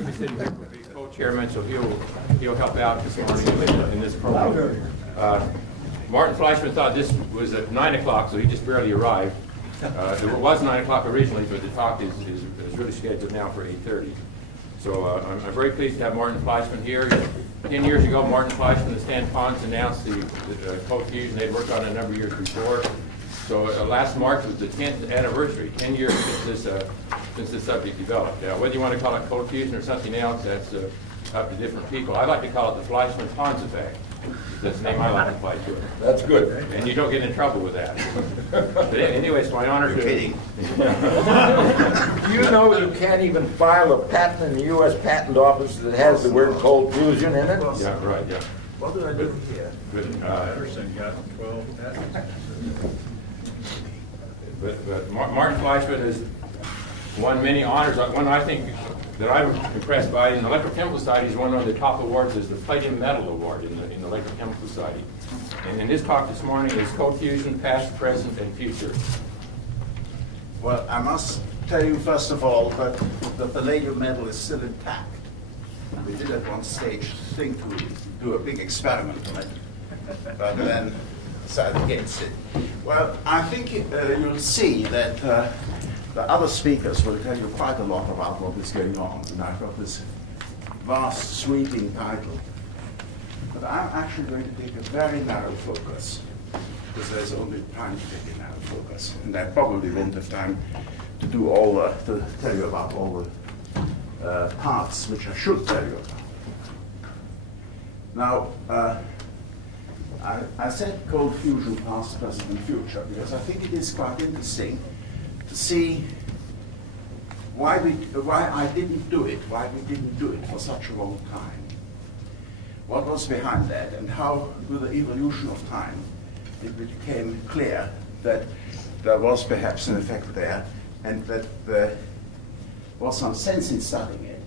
Could be sitting here with the co-chairman, so he'll help out this morning in this program. Martin Fleischmann thought this was at 9 o'clock, so he just barely arrived. It was 9 o'clock originally, but the talk is really scheduled now for 8:30. So I'm very pleased to have Martin Fleischmann here. 10 years ago, Martin Fleischmann and Stan Pons announced the cold fusion. They'd worked on it a number of years before. So last March was the 10th anniversary, 10 years since this subject developed. Now, whether you want to call it cold fusion or something else, that's up to different people. I like to call it the Fleischmann-Pons effect. That's the name I like to apply to it. That's good. And you don't get in trouble with that. But anyway, it's my honor to... Kidding. You know you can't even file a patent in the U.S. Patent Office that has the word cold fusion in it? Yeah, right, yeah. What do I do here? Good. Person got 12 patents. But Martin Fleischmann has won many honors. One I think that I'm impressed by in the Electrochemical Society is one of the top awards is the Palladium Medal Award in the Electrochemical Society. And in his talk this morning is cold fusion, past, present, and future. Well, I must tell you first of all that the Palladium medal is still intact. We did at one stage think to do a big experiment on it, but then decided against it. Well, I think you'll see that the other speakers will tell you quite a lot about what is going on. And I've got this vast, sweeping title. But I'm actually going to take a very narrow focus, because there's only time to take a narrow focus. And I probably won't have time to do to tell you about all the parts which I should tell you about. Now, I said cold fusion, past, present, and future, because I think it is quite interesting to see why I didn't do it, why we didn't do it for such a long time. What was behind that, and how, with the evolution of time, it became clear that there was perhaps an effect there, and that there was some sense in studying it.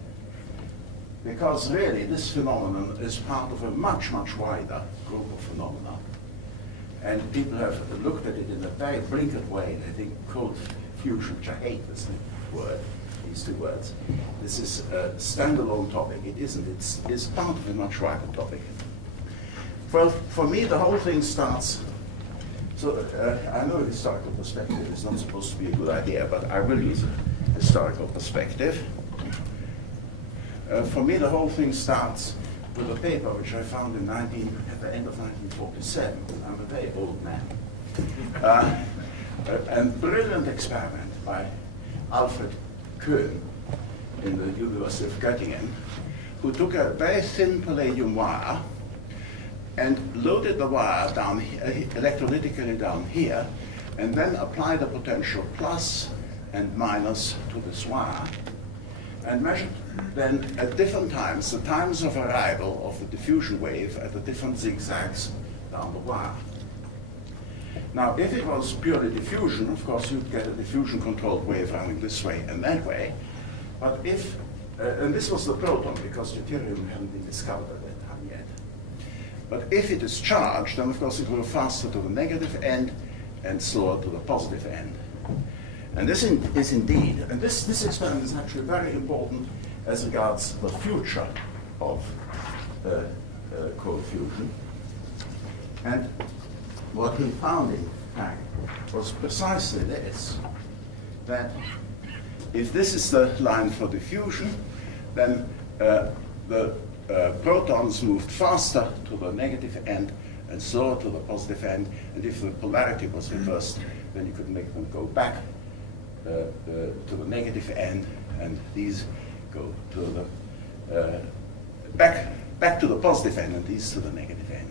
Because really, this phenomenon is part of a much, much wider group of phenomena. And people have looked at it in a very blinkered way. They think cold fusion, which I hate this word, these two words. This is a standalone topic. It isn't. It's part of a much wider topic. Well, for me, the whole thing starts. So I know historical perspective is not supposed to be a good idea, but I will use a historical perspective. For me, the whole thing starts with a paper which I found at the end of 1947. I'm a very old man. A brilliant experiment by Alfred Köhn in the University of Göttingen, who took a very thin palladium wire and loaded the wire down electrolytically down here, and then applied a potential plus and minus to this wire, and measured then at different times the times of arrival of the diffusion wave at the different zigzags down the wire. Now, if it was purely diffusion, of course, you'd get a diffusion-controlled wave running this way and that way. But if, and this was the proton, because deuterium hadn't been discovered at that time yet. But if it is charged, then of course it will go faster to the negative end and slower to the positive end. And this is indeed, and this experiment is actually very important as regards the future of cold fusion. And what he found, in fact, was precisely this, that if this is the line for diffusion, then the protons moved faster to the negative end and slower to the positive end, and if the polarity was reversed, then you could make them go back to the negative end, and these go to the back to the positive end, and these to the negative end.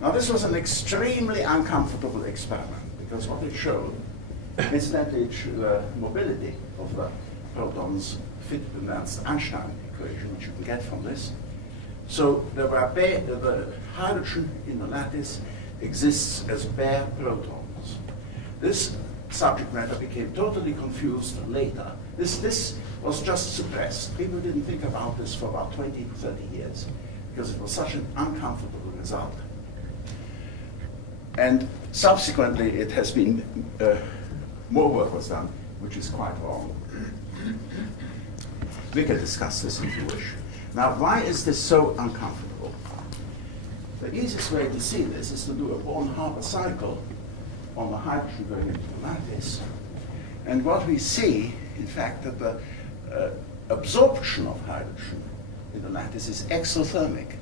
Now, this was an extremely uncomfortable experiment, because what it showed is that the mobility of the protons fit the Nernst-Einstein equation, which you can get from this. So the hydrogen in the lattice exists as bare protons. This subject matter became totally confused later. This was just suppressed. People didn't think about this for about 20 to 30 years, because it was such an uncomfortable result. And subsequently, it has been, more work was done, which is quite wrong. We can discuss this if you wish. Now, why is this so uncomfortable? The easiest way to see this is to do a Born-Haber cycle on the hydrogen going into the lattice. And what we see, in fact, that the absorption of hydrogen in the lattice is exothermic.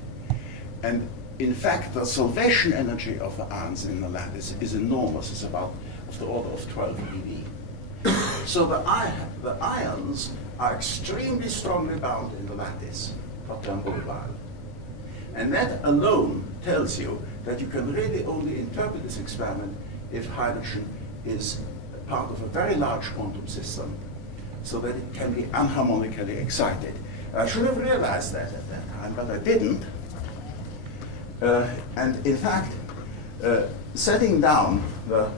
And in fact, the solvation energy of the ions in the lattice is enormous. It's about of the order of 12 eV. So the ions are extremely strongly bound in the lattice, but they're mobile. And that alone tells you that you can really only interpret this experiment if hydrogen is part of a very large quantum system, so that it can be unharmonically excited. I should have realized that at that time, but I didn't. And in fact, setting down the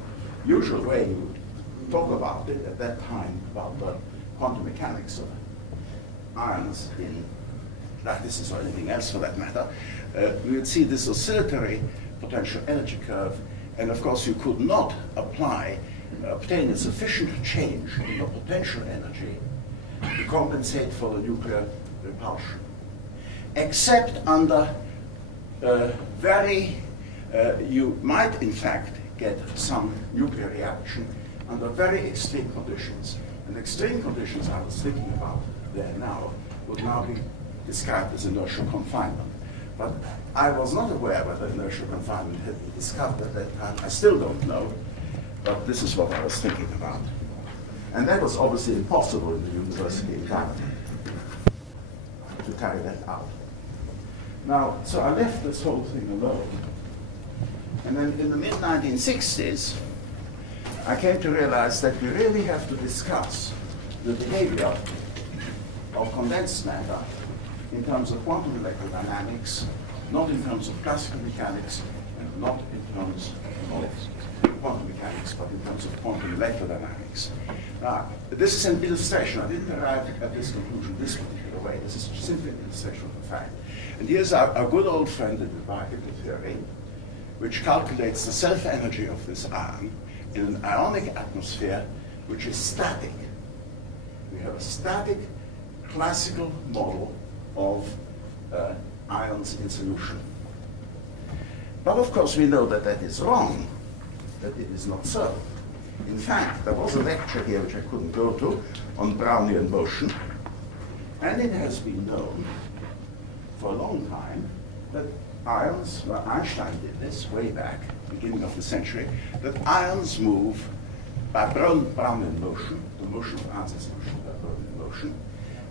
usual way you would talk about it at that time, about the quantum mechanics of ions in lattices or anything else for that matter, we would see this oscillatory potential energy curve, and of course you could not obtain a sufficient change in the potential energy to compensate for the nuclear repulsion, except under you might in fact get some nuclear reaction under very extreme conditions. And extreme conditions I was thinking about there now would now be described as inertial confinement. But I was not aware whether inertial confinement had been discovered at that time. I still don't know, but this is what I was thinking about. And that was obviously impossible in the university environment to carry that out. Now, so I left this whole thing alone. And then in the mid-1960s, I came to realize that we really have to discuss the behavior of condensed matter in terms of quantum electrodynamics, not in terms of classical mechanics, and not in terms of quantum mechanics, but in terms of quantum electrodynamics. Now, this is an illustration. I didn't arrive at this conclusion this particular way. This is simply an illustration of the fact. And here's our good old friend in the particle theory, which calculates the self-energy of this ion in an ionic atmosphere which is static. We have a static classical model of ions in solution. But of course we know that that is wrong, that it is not so. In fact, there was a lecture here which I couldn't go to on Brownian motion, and it has been known for a long time that ions, well, Einstein did this way back, beginning of the century, that ions move by Brownian motion, the motion of ions in solution by Brownian motion.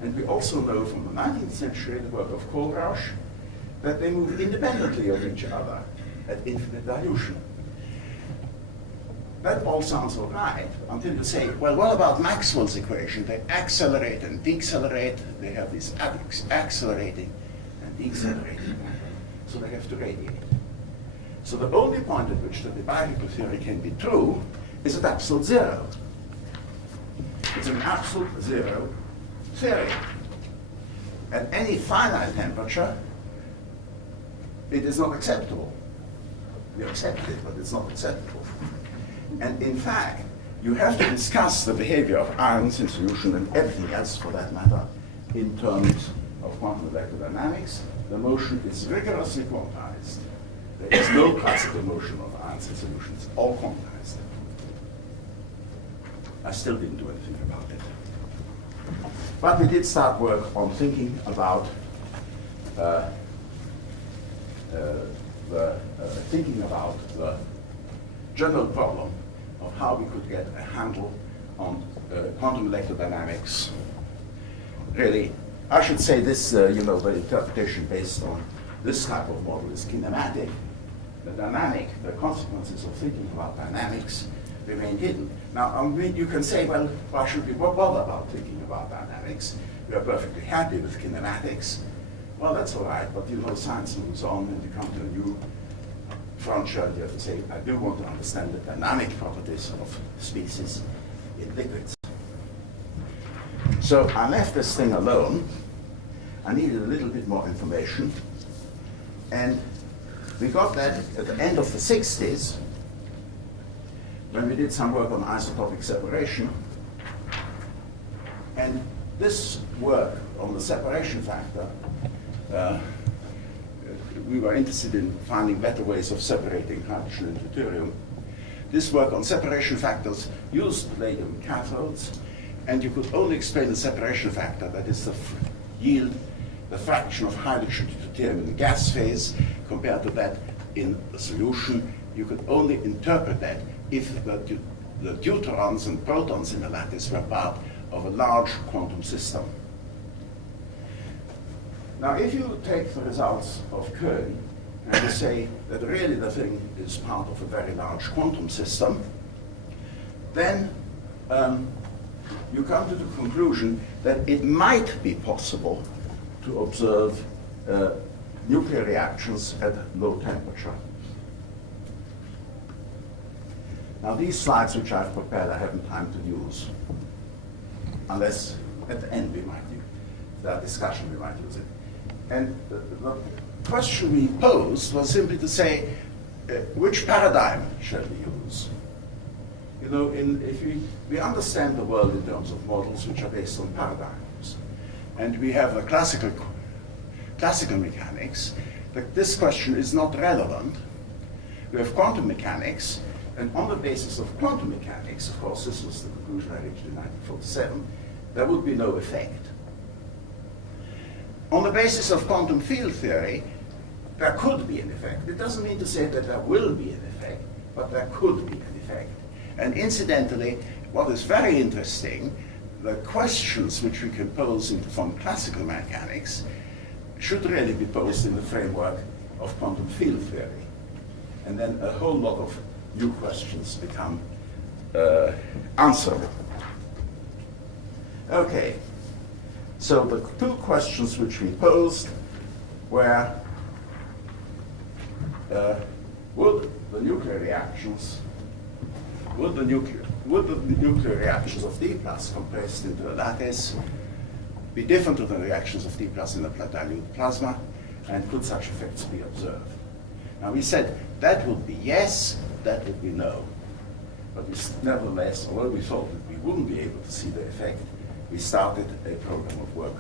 And we also know from the 19th century, the work of Kohlrausch, that they move independently of each other at infinite dilution. That all sounds all right until you say, well, what about Maxwell's equation? They accelerate and decelerate. They have this accelerating and decelerating matter. So they have to radiate. So the only point at which the particle theory can be true is at absolute zero. It's an absolute zero theory. At any finite temperature, it is not acceptable. We accept it, but it's not acceptable. And in fact, you have to discuss the behavior of ions in solution and everything else for that matter in terms of quantum electrodynamics. The motion is rigorously quantized. There is no classical motion of ions in solution. It's all quantized. I still didn't do anything about it. But we did start work on thinking about the general problem of how we could get a handle on quantum electrodynamics. Really, I should say this, the interpretation based on this type of model is kinematic. The dynamic, the consequences of thinking about dynamics remain hidden. Now, you can say, well, why should we bother about thinking about dynamics? We are perfectly happy with kinematics. Well, that's all right, but science moves on and you come to a new frontier and you have to say, I do want to understand the dynamic properties of species in liquids. So I left this thing alone. I needed a little bit more information. And we got that at the end of the 60s, when we did some work on isotopic separation. And this work on the separation factor, we were interested in finding better ways of separating hydrogen and deuterium. This work on separation factors used palladium cathodes, and you could only explain the separation factor, that is the yield, the fraction of hydrogen to deuterium in the gas phase, compared to that in the solution. You could only interpret that if the deuterons and protons in the lattice were part of a large quantum system. Now, if you take the results of Köhn and you say that really the thing is part of a very large quantum system, then you come to the conclusion that it might be possible to observe nuclear reactions at low temperature. Now, these slides which I've prepared, I haven't time to use, unless at the end we might use that discussion, we might use it. And the question we posed was simply to say, which paradigm shall we use? You know, if we understand the world in terms of models which are based on paradigms, and we have a classical mechanics, that this question is not relevant. We have quantum mechanics, and on the basis of quantum mechanics, of course, this was the conclusion I reached in 1947, there would be no effect. On the basis of quantum field theory, there could be an effect. It doesn't mean to say that there will be an effect, but there could be an effect. And incidentally, what is very interesting, the questions which we can pose from classical mechanics should really be posed in the framework of quantum field theory. And then a whole lot of new questions become answerable. Okay, so the two questions which we posed were, would the nuclear reactions of D plus compressed into a lattice be different to the reactions of D plus in a dilute plasma, and could such effects be observed? Now, we said that would be yes, that would be no. But we nevertheless, although we thought that we wouldn't be able to see the effect, we started a program of work.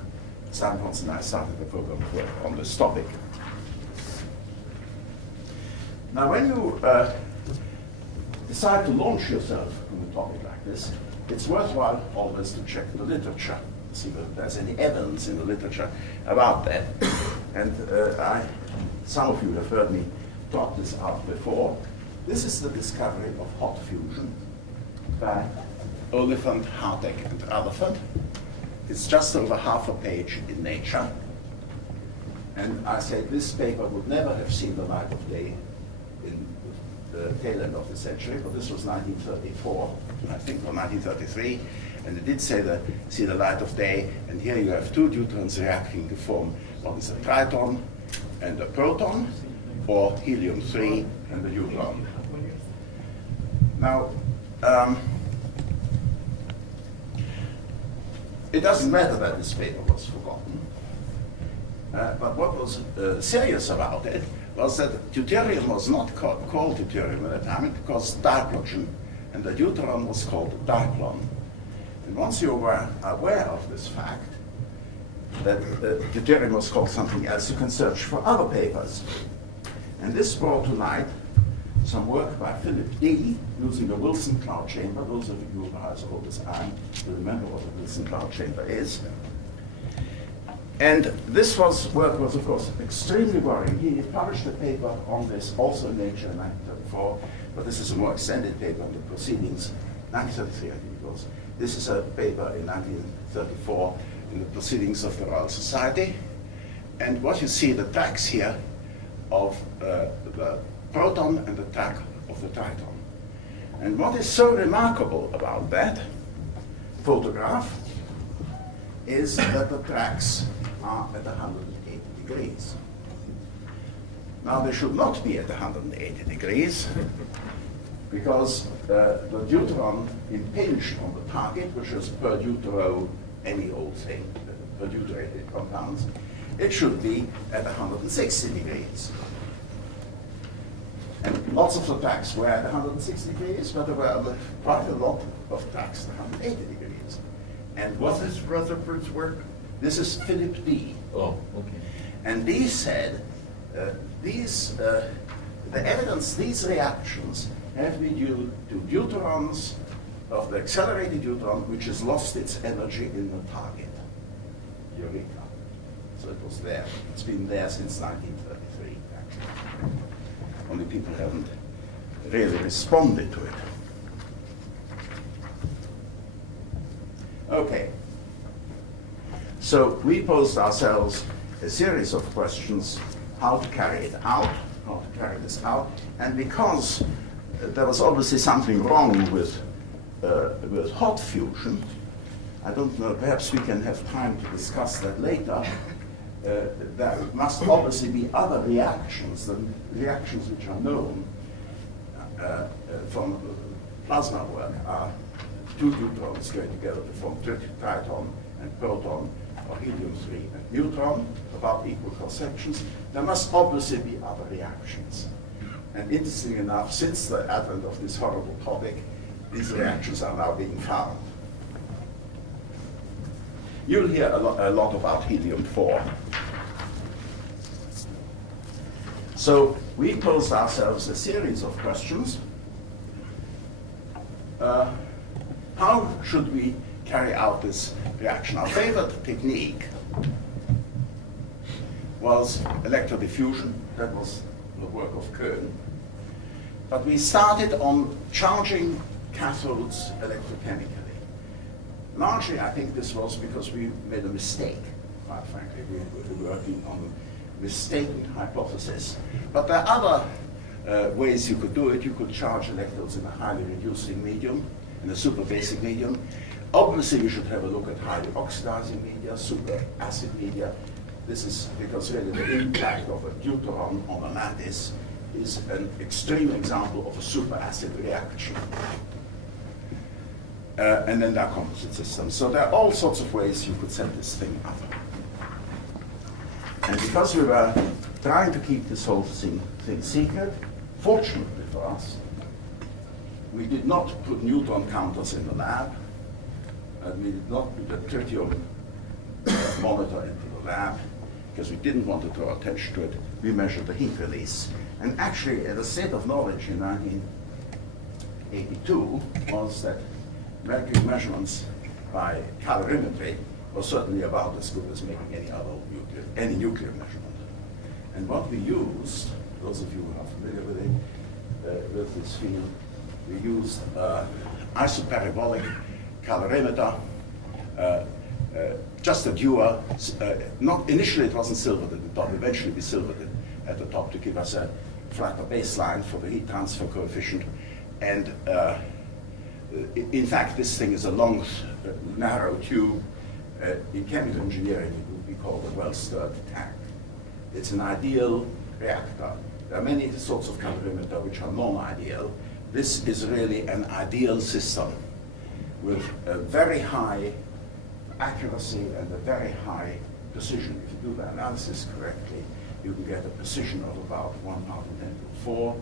Steinholz and I started a program of work on this topic. Now, when you decide to launch yourself on a topic like this, it's worthwhile always to check the literature, to see whether there's any evidence in the literature about that. And some of you have heard me talk this out before. This is the discovery of hot fusion by Oliphant, Hartek, and Rutherford. It's just over half a page in Nature. And I say this paper would never have seen the light of day in the tail end of the century, but this was 1934, I think, or 1933, and it did see the light of day, and here you have two deuterons reacting to form what is a triton and a proton, or helium-3 and a neutron. Now, it doesn't matter that this paper was forgotten, but what was serious about it was that deuterium was not called deuterium at the time, it was diplogen, and the deuteron was called diplon. And once you were aware of this fact, that deuterium was called something else, you can search for other papers. And this brought to light some work by Philip D. using the Wilson cloud chamber. Those of you who are as old as I will remember what the Wilson cloud chamber is. And this work was, of course, extremely worrying. He published a paper on this also in Nature in 1934, but this is a more extended paper on the proceedings, 1933 I think it was. This is a paper in 1934 in the Proceedings of the Royal Society. And what you see, the tracks here of the proton and the track of the triton. And what is so remarkable about that photograph is that the tracks are at 180 degrees. Now, they should not be at 180 degrees because the deuteron impinged on the target, which is per deutero any old thing, per deuterated compounds. It should be at 160 degrees. And lots of the tracks were at 160 degrees, but there were quite a lot of tracks at 180 degrees. And What's this Rutherford's work? this is Philip D. Oh, okay. And D said, the evidence, these reactions have been due to deuterons of the accelerated deuteron, which has lost its energy in the target, Eureka. So it was there. It's been there since 1933, actually. Only people haven't really responded to it. Okay. So we posed ourselves a series of questions, how to carry it out, how to carry this out, and because there was obviously something wrong with hot fusion, I don't know, perhaps we can have time to discuss that later, there must obviously be other reactions than reactions which are known from plasma work are two neutrons going together to form triton and proton, or helium-3 and neutron, about equal cross-sections. There must obviously be other reactions. And interestingly enough, since the advent of this horrible topic, these reactions are now being found. You'll hear a lot about helium-4. So we posed ourselves a series of questions. How should we carry out this reaction? Our favorite technique was electrodiffusion. That was the work of Köhn. But we started on charging cathodes electrochemically. Largely, I think this was because we made a mistake, quite frankly. We were working on a mistaken hypothesis. But there are other ways you could do it. You could charge electrodes in a highly reducing medium, in a super basic medium. Obviously, you should have a look at highly oxidizing media, super acid media. This is because really the impact of a deuteron on a lattice is an extreme example of a super acid reaction. And then there are composite systems. So there are all sorts of ways you could set this thing up. And because we were trying to keep this whole thing secret, fortunately for us, we did not put neutron counters in the lab, and we did not put a tritium monitor into the lab, because we didn't want to draw attention to it. We measured the heat release. And actually, the state of knowledge in 1982 was that mercury measurements by calorimetry were certainly about as good as making any nuclear measurement. And what we used, those of you who are familiar with it, with this field, we used isoparabolic calorimeter, just a dual, not initially it wasn't silvered at the top, eventually we silvered it at the top to give us a flatter baseline for the heat transfer coefficient. And in fact, this thing is a long, narrow tube. In chemical engineering, it would be called a well-stirred tank. It's an ideal reactor. There are many sorts of calorimeter which are non-ideal. This is really an ideal system with a very high accuracy and a very high precision. If you do the analysis correctly, you can get a precision of about 1 part in 10 to the 4.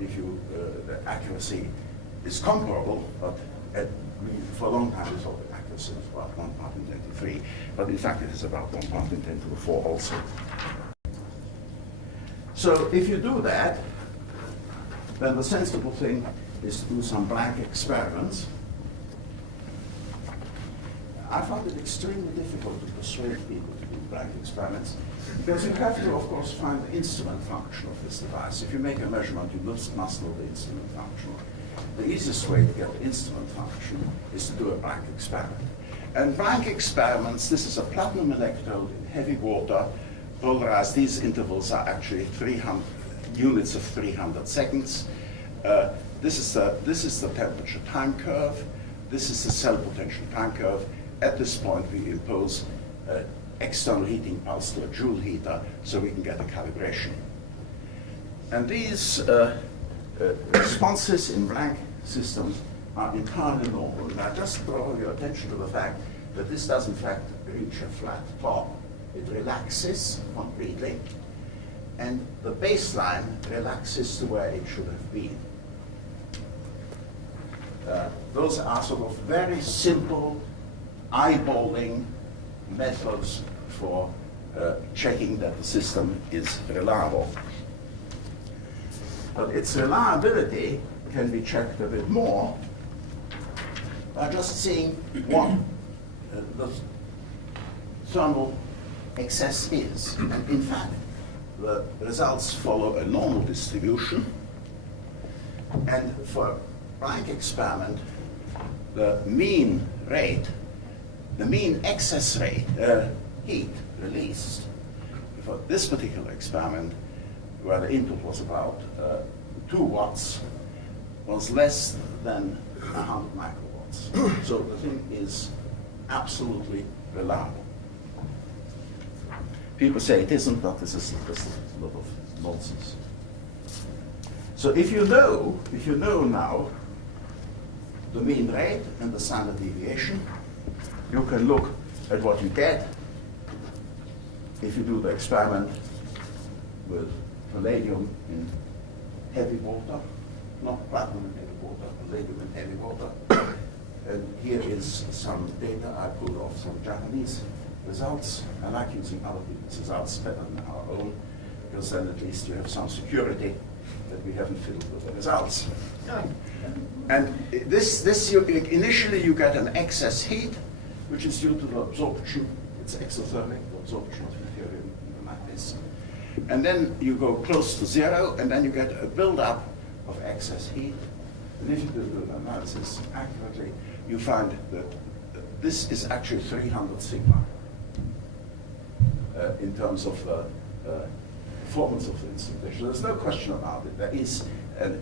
If you, the accuracy is comparable, but for a long time we thought the accuracy was about 1 part in 10 to the 3, but in fact it is about 1 part in 10 to the 4 also. So if you do that, then the sensible thing is to do some blank experiments. I found it extremely difficult to persuade people to do blank experiments because you have to, of course, find the instrument function of this device. If you make a measurement, you must know the instrument function. The easiest way to get the instrument function is to do a blank experiment. And blank experiments, this is a platinum electrode in heavy water, polarized. These intervals are actually 300 units of 300 seconds. This is the temperature time curve. This is the cell potential time curve. At this point, we impose external heating pulse to a Joule heater so we can get a calibration. And these responses in blank systems are entirely normal. And I just draw your attention to the fact that this does in fact reach a flat top. It relaxes completely, and the baseline relaxes to where it should have been. Those are sort of very simple eyeballing methods for checking that the system is reliable. But its reliability can be checked a bit more by just seeing what the thermal excess is. And in fact, the results follow a normal distribution. And for a Planck experiment, the mean rate, the mean excess rate, heat released for this particular experiment, where the input was about 2 watts, was less than 100 microwatts. So the thing is absolutely reliable. People say it isn't, but this is a lot of nonsense. So if you know now the mean rate and the standard deviation, you can look at what you get if you do the experiment with palladium in heavy water, not platinum in heavy water, palladium in heavy water. And here is some data I pulled off some Japanese results. I like using other people's results better than our own, because then at least you have some security that we haven't filled with the results. And initially you get an excess heat, which is due to the absorption. It's exothermic, the absorption of material in the lattice. And then you go close to 0, and then you get a buildup of excess heat. And if you do the analysis accurately, you find that this is actually 300 sigma in terms of the performance of the instrumentation. There's no question about it. There is a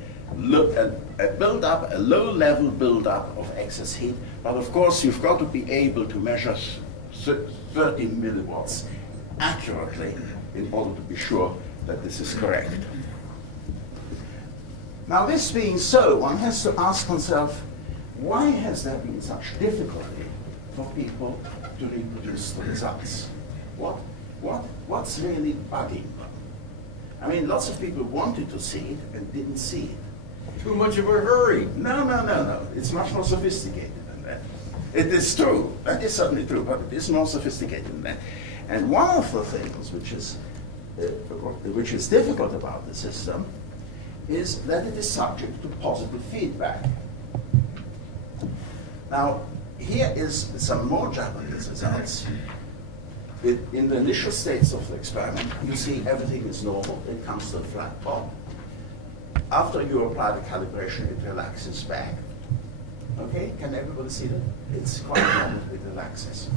build-up, a low-level build-up of excess heat, but of course you've got to be able to measure 30 milliwatts accurately in order to be sure that this is correct. Now, this being so, one has to ask oneself, why has there been such difficulty for people to reproduce the results? What's really bugging them? I mean, lots of people wanted to see it and didn't see it. Too much of a hurry. No. It's much more sophisticated than that. It is true. That is certainly true, but it is more sophisticated than that. And one of the things which is difficult about the system is that it is subject to positive feedback. Now, here is some more Japanese results. In the initial states of the experiment, you see everything is normal. It comes to a flat top. After you apply the calibration, it relaxes back. Okay, can everybody see that? It's quite normal, it relaxes.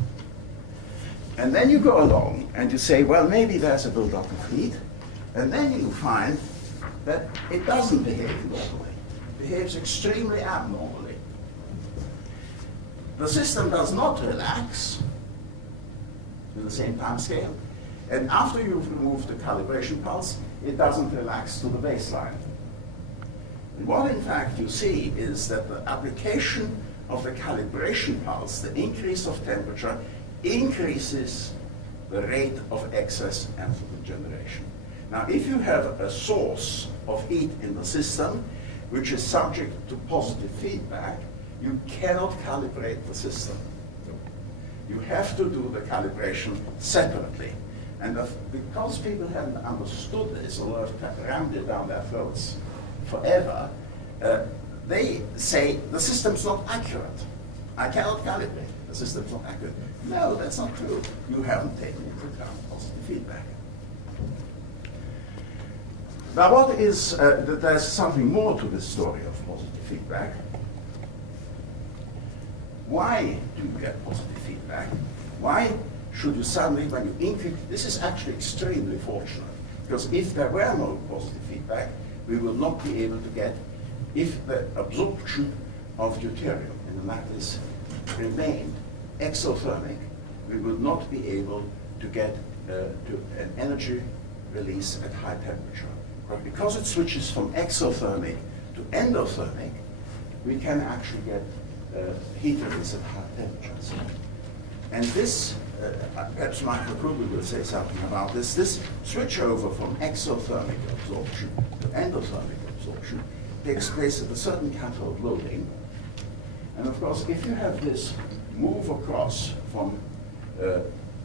And then you go along and you say, well, maybe there's a build-up of heat. And then you find that it doesn't behave normally. It behaves extremely abnormally. The system does not relax in the same time scale. And after you've removed the calibration pulse, it doesn't relax to the baseline. And what in fact you see is that the application of the calibration pulse, the increase of temperature, increases the rate of excess enthalpy generation. Now, if you have a source of heat in the system which is subject to positive feedback, you cannot calibrate the system. You have to do the calibration separately. And because people haven't understood this, or have rammed it down their throats forever, they say the system's not accurate. I cannot calibrate. The system's not accurate. No, that's not true. You haven't taken into account positive feedback. Now, what is, there's something more to this story of positive feedback. Why do you get positive feedback? Why should you suddenly, when you increase, this is actually extremely fortunate, because if there were no positive feedback, we will not be able to get, if the absorption of deuterium in the lattice remained exothermic, we will not be able to get to an energy release at high temperature. But because it switches from exothermic to endothermic, we can actually get heat release at high temperatures. And this, perhaps Michael Kruger will say something about this, this switch over from exothermic absorption to endothermic absorption takes place at a certain cathode loading. And of course, if you have this move across from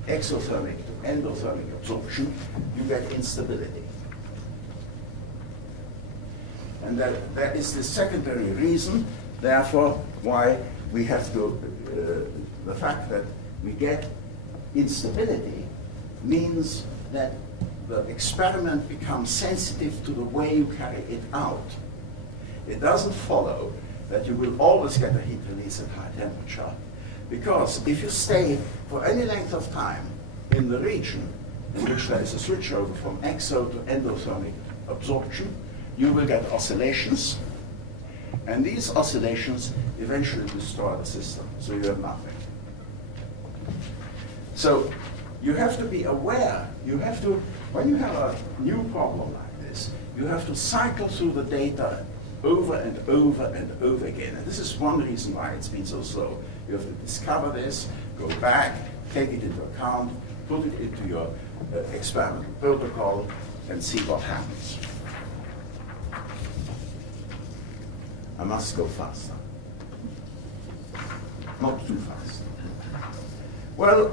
exothermic to endothermic absorption, you get instability. And that is the secondary reason, therefore, why we have to, the fact that we get instability means that the experiment becomes sensitive to the way you carry it out. It doesn't follow that you will always get a heat release at high temperature, because if you stay for any length of time in the region in which there is a switchover from exo to endothermic absorption, you will get oscillations, and these oscillations eventually destroy the system, so you have nothing. So you have to be aware, you have to, when you have a new problem like this, you have to cycle through the data over and over and over again. And this is one reason why it's been so slow. You have to discover this, go back, take it into account, put it into your experimental protocol, and see what happens. I must go faster. Not too fast. Well,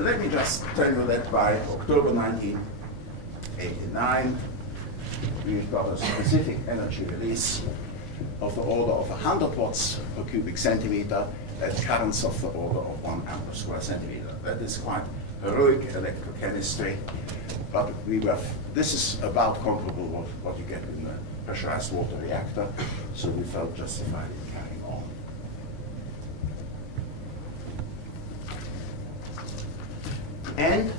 let me just tell you that by October 1989, we've got a specific energy release of the order of 100 watts per cubic centimeter at currents of the order of 1 ampere square centimeter. That is quite heroic electrochemistry, but this is about comparable to what you get in a pressurized water reactor, so we felt justified in carrying on. And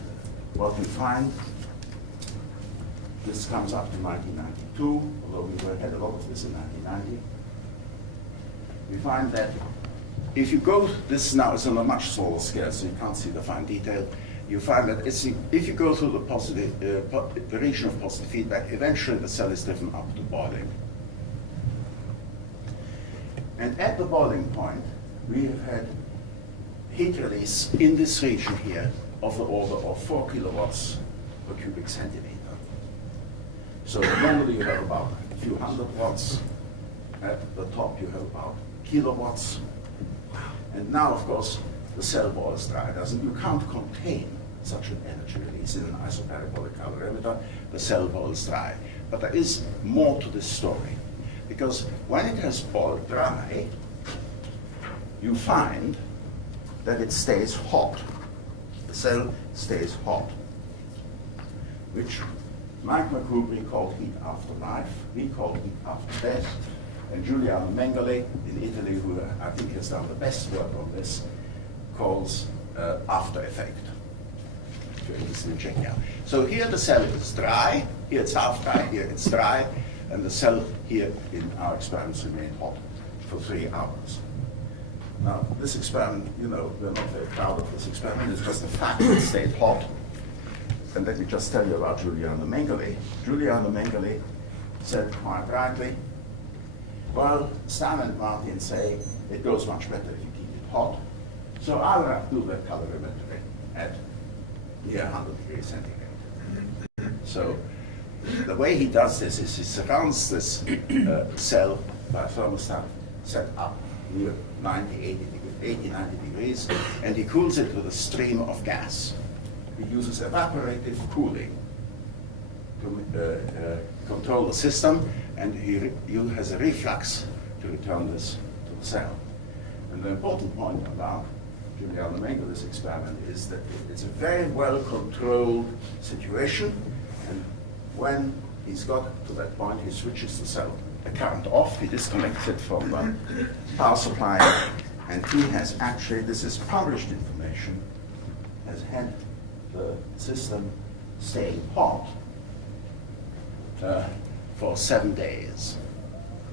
what we find, this comes up to 1992, although we had a lot of this in 1990. We find that if you go, this now is on a much smaller scale, so you can't see the fine detail. You find that if you go through the positive, the region of positive feedback, eventually the cell is driven up to boiling. And at the boiling point, we have had heat release in this region here of the order of 4 kilowatts per cubic centimeter. So normally you have about a few hundred watts. At the top you have about kilowatts. And now, of course, the cell boils dry. You can't contain such an energy release in an isoparabolic calorimeter. The cell boils dry. But there is more to this story. Because when it has boiled dry, you find that it stays hot. The cell stays hot, which Mike McCoubrey called heat after life, we call heat after death, and Giuliano Mengele in Italy, who I think has done the best work on this, calls after effect. So here the cell is dry, here it's half dry, here it's dry, and the cell here in our experiments remained hot for 3 hours. Now, this experiment, we're not very proud of this experiment. It's just a fact that it stayed hot. And let me just tell you about Giuliano Mengele. Giuliano Mengele said quite rightly, well, Stan and Martin say it goes much better if you keep it hot. So I will have to do that calorimetry at near 100 degrees centigrade. So the way he does this is he surrounds this cell by a thermostat set up near 90, 90 degrees, and he cools it with a stream of gas. He uses evaporative cooling to control the system, and he has a reflux to return this to the cell. And the important point about Giuliano Mengele's experiment is that it's a very well-controlled situation, and when he's got to that point, he switches the cell current off, he disconnects it from the power supply, and he has actually, this is published information, has had the system staying hot for 7 days.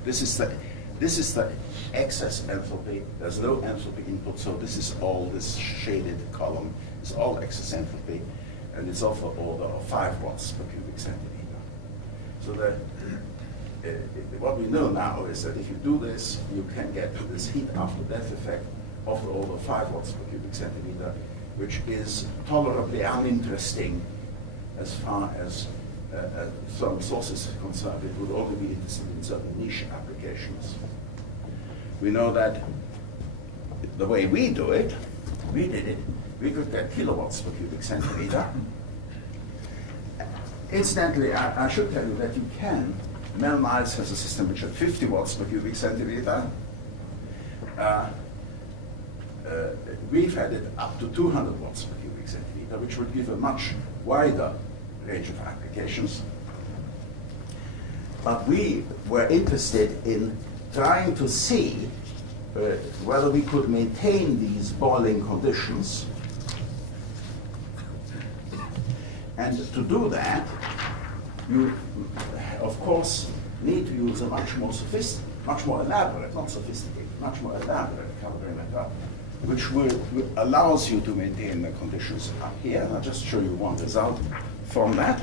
This is the excess enthalpy. There's no enthalpy input, so this is all, this shaded column is all excess enthalpy, and it's of the order of 5 watts per cubic centimeter. So what we know now is that if you do this, you can get this heat after death effect of the order of 5 watts per cubic centimeter, which is tolerably uninteresting as far as thermal sources are concerned. It would only be interesting in certain niche applications. We know that the way we did it, we could get kilowatts per cubic centimeter. Incidentally, I should tell you that you can. Mel-Niles has a system which had 50 watts per cubic centimeter. We've had it up to 200 watts per cubic centimeter, which would give a much wider range of applications. But we were interested in trying to see whether we could maintain these boiling conditions. And to do that, you, of course, need to use a much more elaborate, not sophisticated, much more elaborate calorimeter, which allows you to maintain the conditions up here. I'll just show you one result from that.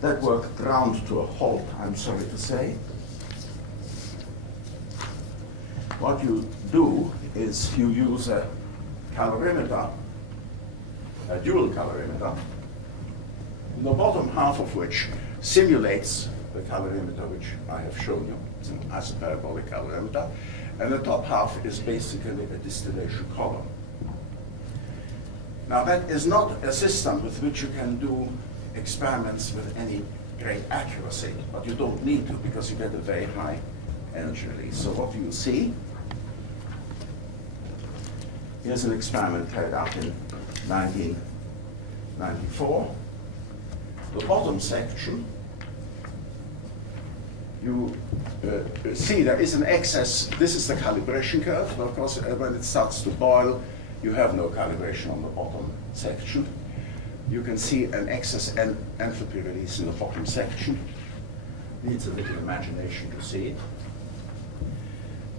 That work ground to a halt, I'm sorry to say. What you do is you use a calorimeter, a dual calorimeter, the bottom half of which simulates the calorimeter which I have shown you. It's an isoparabolic calorimeter. And the top half is basically a distillation column. Now that is not a system with which you can do experiments with any great accuracy, but you don't need to because you get a very high energy release. So what do you see? Here's an experiment carried out in 1994. The bottom section, you see there is an excess. This is the calibration curve. Of course, when it starts to boil, you have no calibration on the bottom section. You can see an excess enthalpy release in the bottom section. Needs a little imagination to see it.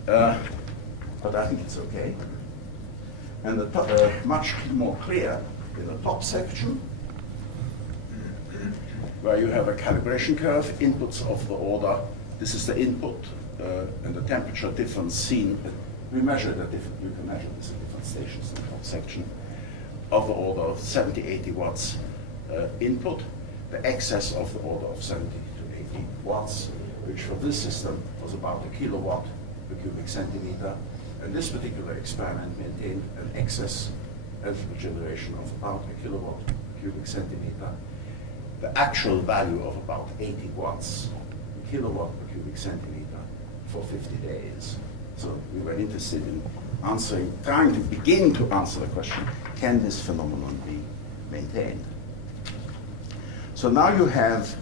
But I think it's okay. And the top, much more clear in the top section, where you have a calibration curve, inputs of the order. This is the input and the temperature difference seen. We measure the different, you can measure this at different stations in the top section, of the order of 70, 80 watts input, the excess of the order of 70 to 80 watts, which for this system was about a kilowatt per cubic centimeter. And this particular experiment maintained an excess enthalpy generation of about a kilowatt per cubic centimeter. The actual value of about 80 watts per kilowatt per cubic centimeter for 50 days. So we were interested in trying to begin to answer the question, can this phenomenon be maintained? So now you have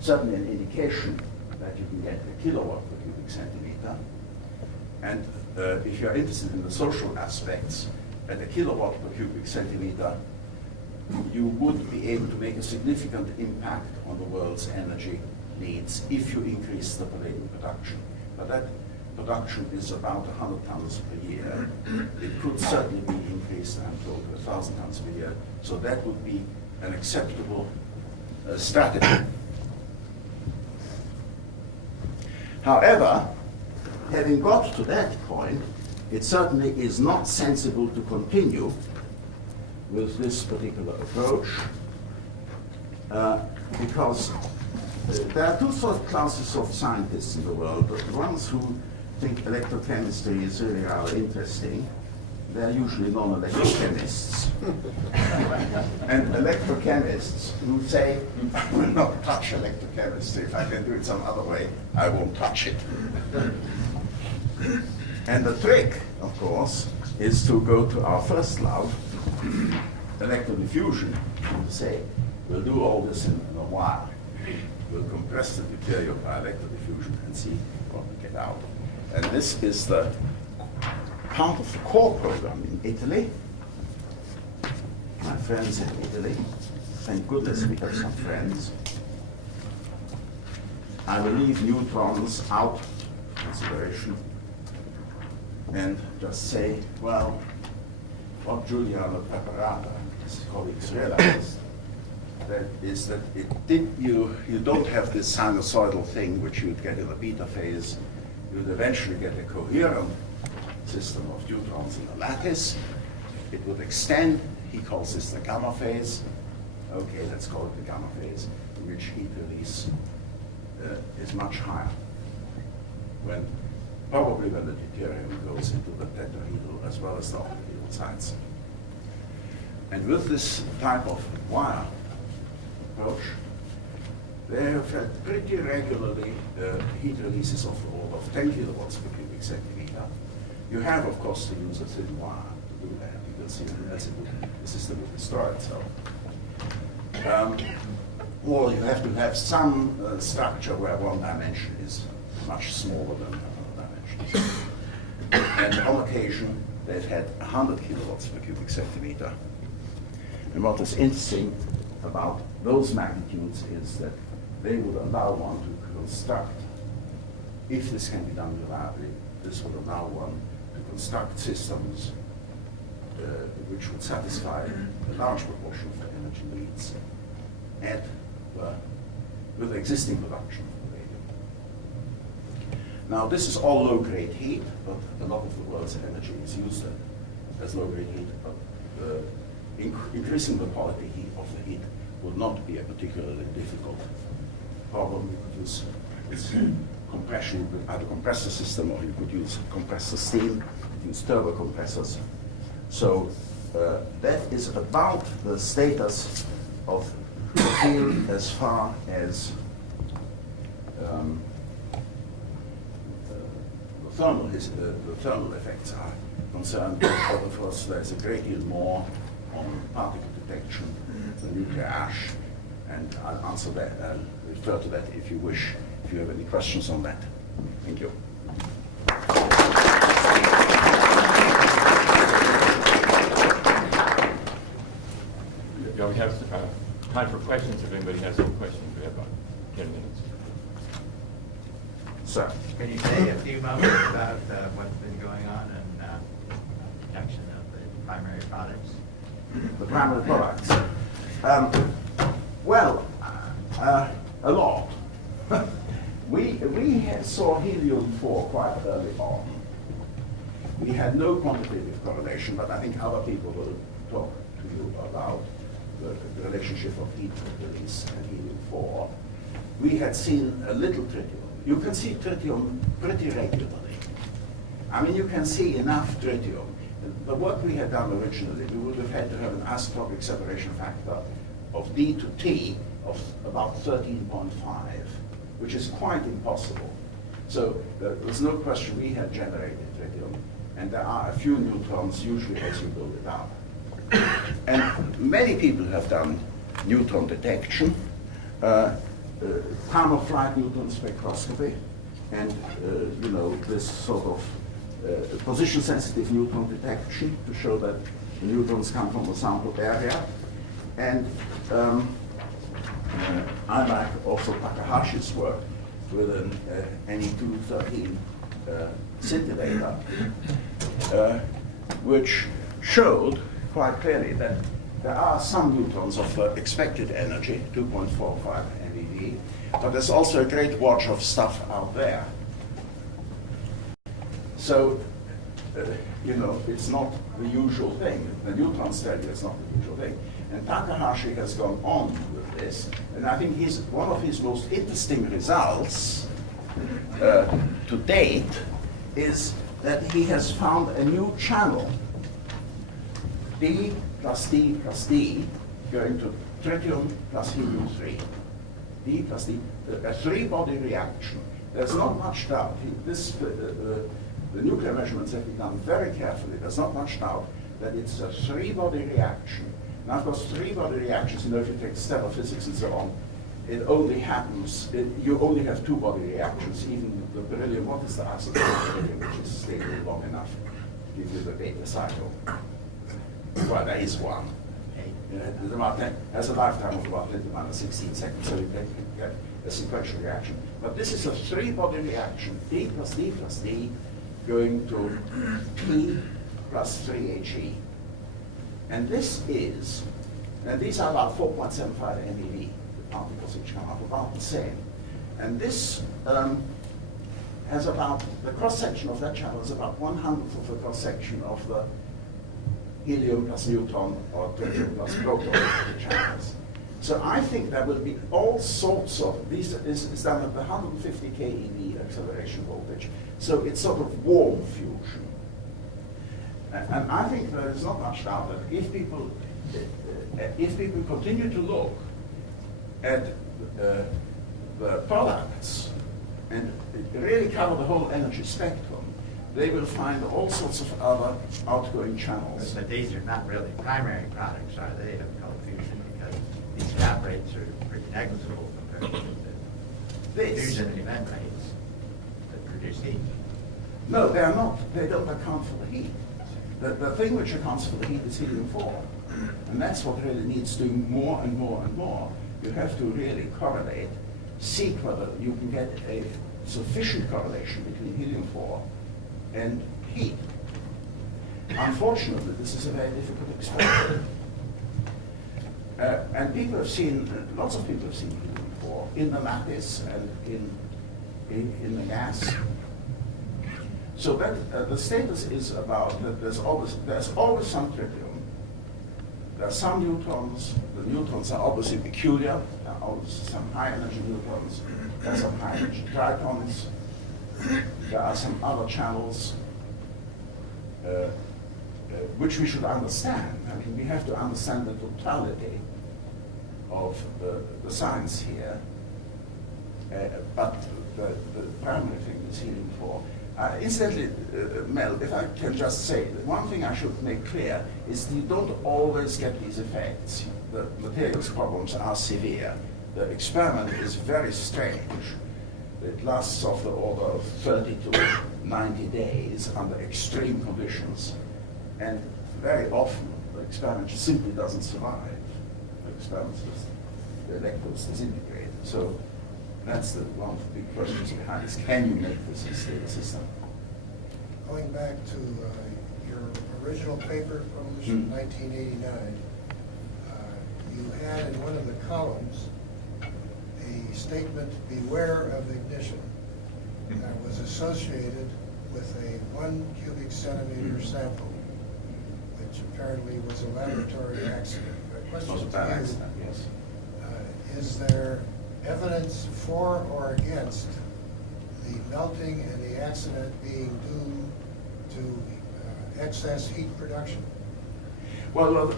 certainly an indication that you can get a kilowatt per cubic centimeter. And if you're interested in the social aspects, at a kilowatt per cubic centimeter, you would be able to make a significant impact on the world's energy needs if you increase the palladium production. But that production is about 100 tons per year. It could certainly be increased, I'm told, to 1,000 tons per year. So that would be an acceptable strategy. However, having got to that point, it certainly is not sensible to continue with this particular approach because there are two sort of classes of scientists in the world. The ones who think electrochemistry is really rather interesting, they're usually non-electrochemists. And electrochemists who say, I will not touch electrochemistry. If I can do it some other way, I won't touch it. And the trick, of course, is to go to our first love, electrodiffusion, and say, we'll do all this in a while. We'll compress the material by electrodiffusion and see what we get out. And this is the part of the core program in Italy. My friends in Italy, thank goodness we have some friends. I will leave neutrons out of consideration and just say, well, what Giuliano Preparata, his colleagues realized, that is that you don't have this sinusoidal thing which you'd get in the beta phase. You'd eventually get a coherent system of neutrons in the lattice. It would extend. He calls this the gamma phase. Okay, let's call it the gamma phase, in which heat release is much higher. probably when the deuterium goes into the tetrahedral as well as the octahedral sites. And with this type of wire approach, they have had pretty regularly heat releases of the order of 10 kilowatts per cubic centimeter. You have, of course, to use a thin wire to do that, because else the system will destroy itself. Or you have to have some structure where one dimension is much smaller than another dimension. And on occasion, they've had 100 kilowatts per cubic centimeter. And what is interesting about those magnitudes is that they would allow one to construct, if this can be done reliably, this would allow one to construct systems which would satisfy a large proportion of the energy needs with existing production of radium. Now, this is all low-grade heat, but a lot of the world's energy is used as low-grade heat. But increasing the quality of the heat would not be a particularly difficult problem. You could use compression with either compressor system, or you could use compressor steam, use turbo compressors. So that is about the status of the field as far as the thermal effects are concerned. But of course, there's a great deal more on particle detection, the nuclear ash, and I'll answer that, refer to that if you wish, if you have any questions on that. Thank you. Yeah, we have time for questions. If anybody has any questions, we have about 10 minutes. Sir. Can you say a few moments about what's been going on in protection of the primary products? The primary products. A lot. we saw helium-4 quite early on. We had no quantitative correlation, but I think other people will talk to you about the relationship of heat release and helium-4. We had seen a little tritium. You can see tritium pretty regularly. I mean, you can see enough tritium. The work we had done originally, we would have had to have an isotopic separation factor of D to T of about 13.5, which is quite impossible. So there's no question we had generated tritium, and there are a few neutrons usually as you build it up. And many people have done neutron detection, time-of-flight neutron spectroscopy, and this sort of position-sensitive neutron detection to show that the neutrons come from the sampled area. And I like also Takahashi's work with an Ne213 scintillator, which showed quite clearly that there are some neutrons of expected energy, 2.45 MeV, but there's also a great watch of stuff out there. So, it's not the usual thing. The neutron study is not the usual thing. And Takahashi has gone on with this, and I think one of his most interesting results to date is that he has found a new channel, D plus D plus D, going to tritium plus helium-3. D plus D, a three-body reaction. There's not much doubt. The nuclear measurements have been done very carefully. There's not much doubt that it's a three-body reaction. Now, of course, three-body reactions, if you take stellar physics and so on, it only happens, you only have two-body reactions. Even the beryllium, what is the isotope of beryllium, which is stable long enough to give you the beta cycle? Well, there is one. It has a lifetime of about 10 to the minus 16 seconds, so you can get a sequential reaction. But this is a three-body reaction, D plus D plus D, going to T plus 3He. And these are about 4.75 MeV, the particles which come up about the same. And this has about, the cross-section of that channel is about 1/100th of the cross-section of the helium plus neutron or tritium plus proton channels. So I think there will be all sorts of, these is done at the 150 keV acceleration voltage, so it's sort of warm fusion. And I think there is not much doubt that if people continue to look at the products and really cover the whole energy spectrum, they will find all sorts of other outgoing channels. But these are not really primary products, are they, of cold fusion? Because these gap rates are pretty negligible compared to the fusion and event rates that produce heat. No, they are not. They don't account for the heat. The thing which accounts for the heat is helium-4. And that's what really needs doing more and more and more. You have to really correlate, see whether you can get a sufficient correlation between helium-4 and heat. Unfortunately, this is a very difficult experiment. And people have seen, lots of people have seen helium-4 in the lattice and in the gas. So that the status is about that there's always some tritium. There are some neutrons. The neutrons are obviously peculiar. There are always some high energy neutrons. There are some high energy tritons. There are some other channels which we should understand. I mean, we have to understand the totality of the science here. But the primary thing is helium-4. Incidentally, Mel, if I can just say, that one thing I should make clear is that you don't always get these effects. The materials problems are severe. The experiment is very strange. It lasts of the order of 30 to 90 days under extreme conditions. And very often, the experiment simply doesn't survive. The experiment just, the electrodes disintegrate. So that's one of the big questions behind this. Can you make this a stable system? Going back to your original paper published in 1989, you had in one of the columns a statement, "Beware of ignition," that was associated with a 1 cubic centimeter sample, which apparently was a laboratory accident. My It was a question bad to accident, yes. you, is there evidence for or against the melting and the accident being due to excess heat production? Well,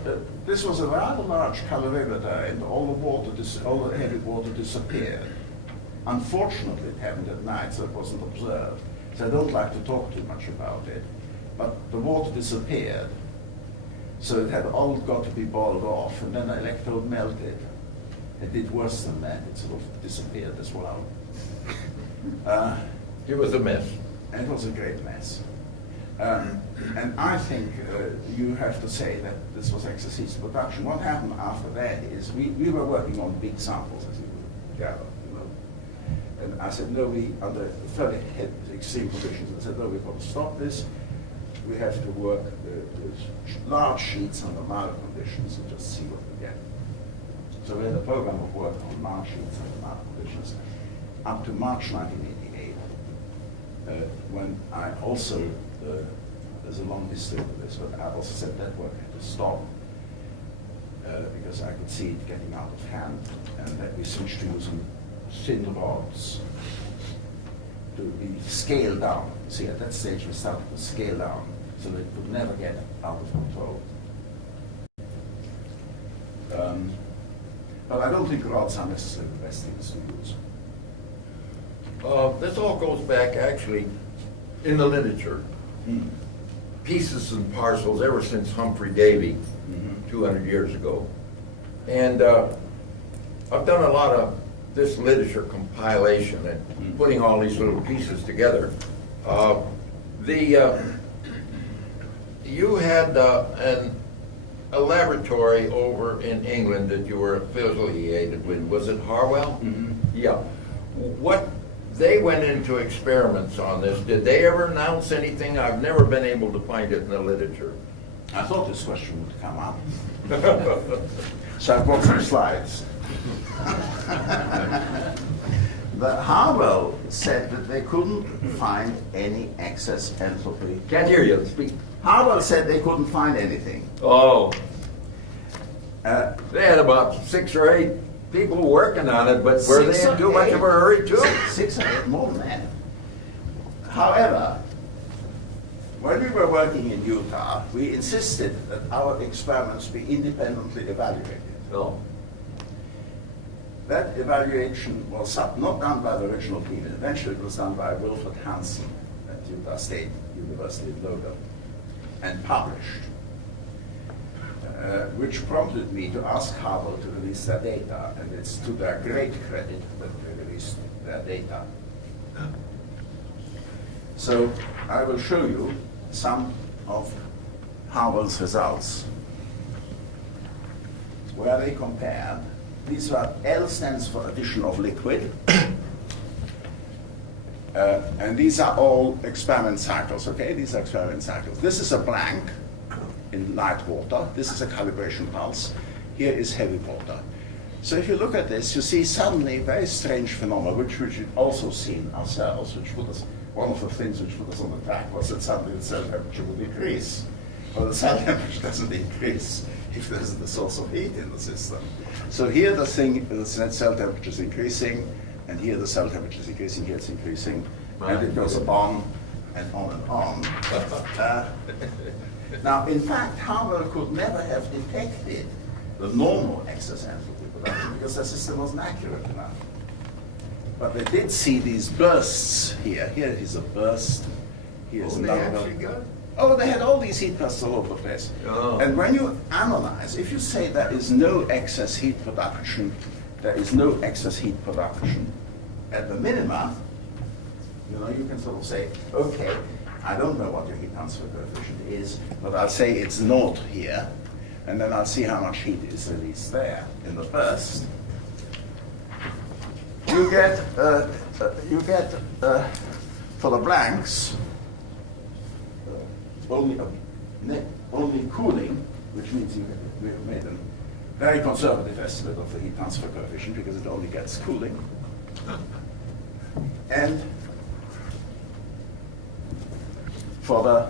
this was a rather large calorimeter, and all the heavy water disappeared. Unfortunately, it happened at night, so it wasn't observed. So I don't like to talk too much about it. But the water disappeared, so it had all got to be boiled off, and then the electrode melted. It did worse than that. It sort of disappeared as well. It was a mess. And it was a great mess. And I think you have to say that this was excess heat production. What happened after that is we were working on big samples, as you would gather. You know. And I said, no, we, under fairly extreme conditions, I said, no, we've got to stop this. We have to work with large sheets under mild conditions and just see what we get. So we had a program of work on large sheets under mild conditions up to March 1988, when I also, there's a long history of this, but I also said that work had to stop because I could see it getting out of hand, and that we switched to using thin rods to be scaled down. See, at that stage we started to scale down so that it could never get out of control. But I don't think rods are necessarily the best things to use. This all goes back actually in the literature. Pieces and parcels ever since Humphrey Davy, 200 years ago. And I've done a lot of this literature compilation and putting all these little pieces together. You had a laboratory over in England that you were affiliated with. Was it Harwell? Yeah. What? They went into experiments on this. Did they ever announce anything? I've never been able to find it in the literature. I thought this question would come up. So I've got some slides. The Harwell said that they couldn't find any excess entropy. Can't hear you. Speak. Harwell said they couldn't find anything. Oh. They had about 6 or 8 people working on it, but were they 6 in or too much 8? of a hurry too? 6 or 8, more than that. However, when we were working in Utah, we insisted that our experiments be independently evaluated. No. That evaluation was not done by the original team. Eventually, it was done by Wilfred Hansen at Utah State University in Logan and published, which prompted me to ask Harvard to release their data, and it's to their great credit that they released their data. So I will show you some of Harvard's results, where they compared. These are, L stands for addition of liquid, and these are all experiment cycles, okay? These are experiment cycles. This is a blank in light water. This is a calibration pulse. Here is heavy water. So if you look at this, you see suddenly a very strange phenomenon, which we've also seen ourselves, which put us, one of the things which put us on the track was that suddenly the cell temperature would increase. Well, the cell temperature doesn't increase if there isn't a source of heat in the system. So here the cell temperature is increasing, and here the cell temperature is increasing, here it's increasing, and it goes on and on and on. Now, in fact, Harvard could never have detected the normal excess enthalpy production because the system wasn't accurate enough. But they did see these bursts here. Here is a burst. Here's They another. actually got it? Oh, they had all these heat bursts all over the place. Oh. And when you analyze, if you say there is no excess heat production, there is no excess heat production at the minima, you know, you can sort of say, okay, I don't know what your heat transfer coefficient is, but I'll say it's naught here, and then I'll see how much heat is released there in the burst. You get for the blanks, only cooling, which means we have made a very conservative estimate of the heat transfer coefficient because it only gets cooling. And for the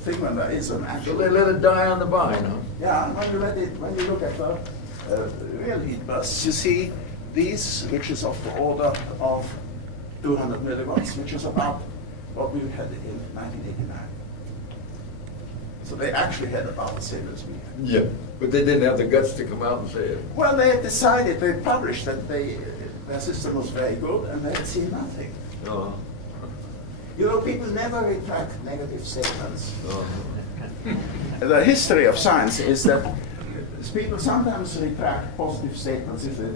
thing when there is an So actual... they let it die on the vine, huh? Yeah, and when you look at the real heat bursts, you see these, which is of the order of 200 milliwatts, which is about what we had in 1989. So they actually had about the same as we had. Yeah. But they didn't have the guts to come out and say it. Well, they had decided, they published that their system was very good, and they had seen nothing. Uh-huh. You know, people never retract negative statements. Uh-huh. The history of science is that people sometimes retract positive statements if they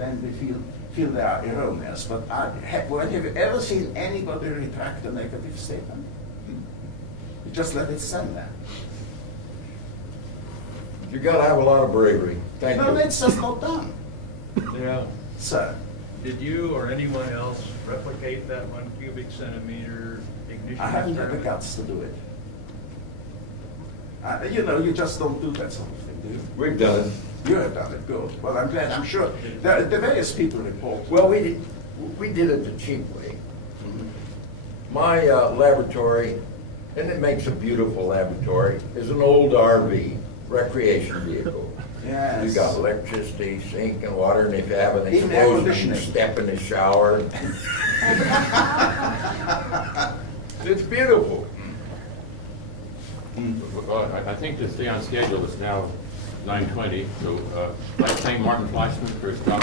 feel they are erroneous. But have you ever seen anybody retract a negative statement? You just let it stand there. You gotta have a lot of bravery. Thank No, you. that's just not done. Yeah. So, Did you or anyone else replicate that 1 cubic centimeter ignition I haven't had the experiment? guts to do it. You know, you just don't do that sort of thing, do you? We've done it. You have done it, good. Well, I'm glad, I'm sure. The various people report. Well, we did it the cheap way. My laboratory, and it makes a beautiful laboratory, is an old RV, recreation vehicle. Yes. You got electricity, sink and water, and if you have an Even air explosion, you conditioning. step in the shower. It's beautiful. Well, I think to stay on schedule, it's now 9:20, so I'd like to thank Martin Fleischmann for his talk.